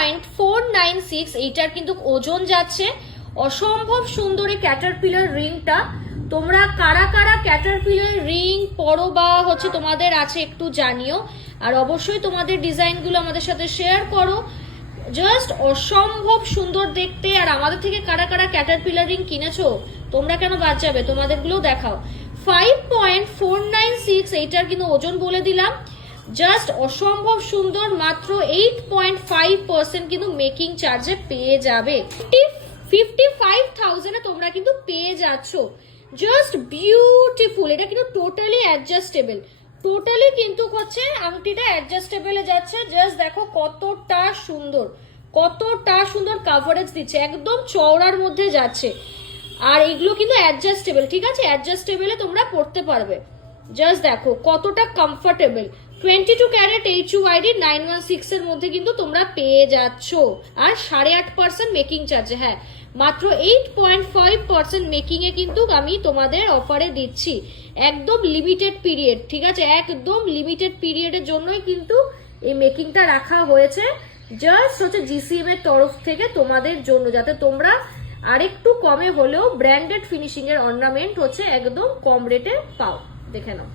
5.496 এইটার কিন্তু ওজন যাচ্ছে। অসম্ভব সুন্দর এই ক্যাটারপিলার রিংটা। তোমরা কারা কারা ক্যাটারপিলার রিং পরো বা হচ্ছে তোমাদের আছে একটু জানিও, আর অবশ্যই তোমাদের ডিজাইনগুলো আমাদের সাথে শেয়ার করো। জাস্ট অসম্ভব সুন্দর দেখতে। আর আমাদের থেকে কারা কারা ক্যাটারপিলার রিং কিনেছো, তোমরা কেন বাদ যাবে, তোমাদেরগুলোও দেখাও। 5.496 এইটার কিন্তু ওজন বলে দিলাম। জাস্ট অসম্ভব সুন্দর, মাত্র 8.5% কিন্তু মেকিং চার্জে পেয়ে যাবে। 55,000 এ তোমরা কিন্তু পেয়ে যাচ্ছ। Just beautiful. এটা কিন্তু টোটালি অ্যাডজাস্টেবল, টোটালি কিন্তু হচ্ছে আংটিটা অ্যাডজাস্টেবলে যাচ্ছে। জাস্ট দেখো কতটা সুন্দর, কতটা সুন্দর কাভারেজ দিচ্ছে, একদম চওড়ার মধ্যে যাচ্ছে। আর এগুলো কিন্তু অ্যাডজাস্টেবল, ঠিক আছে, অ্যাডজাস্টেবলে তোমরা পড়তে পারবে। জাস্ট দেখো কতটা কমফোর্টেবল। 22 ক্যারেট HUID 916 এর মধ্যে কিন্তু তোমরা পেয়ে যাচ্ছ। আর 8.5% মেকিং চার্জে, হ্যাঁ মাত্র 8.5% মেকিং এ কিন্তু আমি তোমাদের অফারে দিচ্ছি। একদম লিমিটেড পিরিয়ড, ঠিক আছে, একদম লিমিটেড পিরিয়ডের জন্যই কিন্তু এই মেকিংটা রাখা হয়েছে। জাস্ট হচ্ছে GCM এর তরফ থেকে তোমাদের জন্য, যাতে তোমরা আরেকটু কমে হলেও ব্র্যান্ডেড ফিনিশিং এর অর্নামেন্ট হচ্ছে একদম কম রেটে পাও। দেখে নাও।